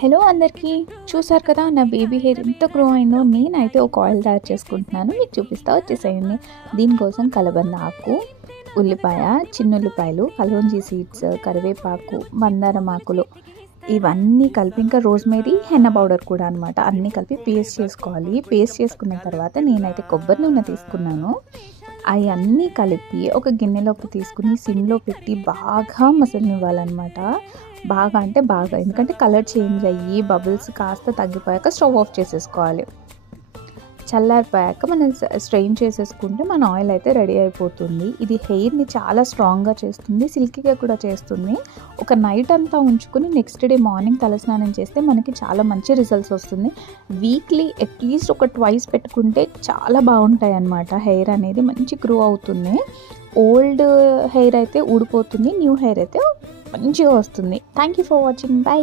Hello అందరికీ, చూసారు కదా నా బేబీ హెయిర్ ఎంత గ్రో అయిందో. నేనైతే ఒక ఆయిల్ తయారు చేసుకుంటున్నాను, మీకు చూపిస్తా, వచ్చేసేయండి. దీనికోసం కలబంద ఆకు, ఉల్లిపాయ, చిన్నుల్లిపాయలు, కలోంజీ సీడ్స్, కరివేపాకు, మందారం ఆకులు ఇవన్నీ కలిపి, ఇంకా రోజ్మేరీ, హెన్నా పౌడర్ కూడా అనమాట, అన్నీ కలిపి పేస్ట్ చేసుకోవాలి. పేస్ట్ చేసుకున్న తర్వాత నేనైతే కొబ్బరి నూనె తీసుకున్నాను. అవన్నీ కలిపి ఒక గిన్నెలోకి తీసుకుని సిమ్లో పెట్టి బాగా మసలనివ్వాలన్నమాట. బాగా అంటే బాగా, ఎందుకంటే కలర్ చేంజ్ అయ్యి బబుల్స్ కాస్త తగ్గిపోయాక స్టవ్ ఆఫ్ చేసేసుకోవాలి. చల్లారిపోయాక మనం స్ట్రెయిన్ చేసేసుకుంటే మన ఆయిల్ అయితే రెడీ అయిపోతుంది. ఇది హెయిర్ని చాలా స్ట్రాంగ్గా చేస్తుంది, సిల్కీగా కూడా చేస్తుంది. ఒక నైట్ అంతా ఉంచుకుని నెక్స్ట్ డే మార్నింగ్ తలస్నానం చేస్తే మనకి చాలా మంచి రిజల్ట్స్ వస్తుంది. వీక్లీ అట్లీస్ట్ ఒక ట్వైస్ పెట్టుకుంటే చాలా బాగుంటాయి అన్నమాట. హెయిర్ అనేది మంచి గ్రో అవుతుంది. ఓల్డ్ హెయిర్ అయితే ఊడిపోతుంది, న్యూ హెయిర్ అయితే మంచిగా వస్తుంది. Thank you for watching. By.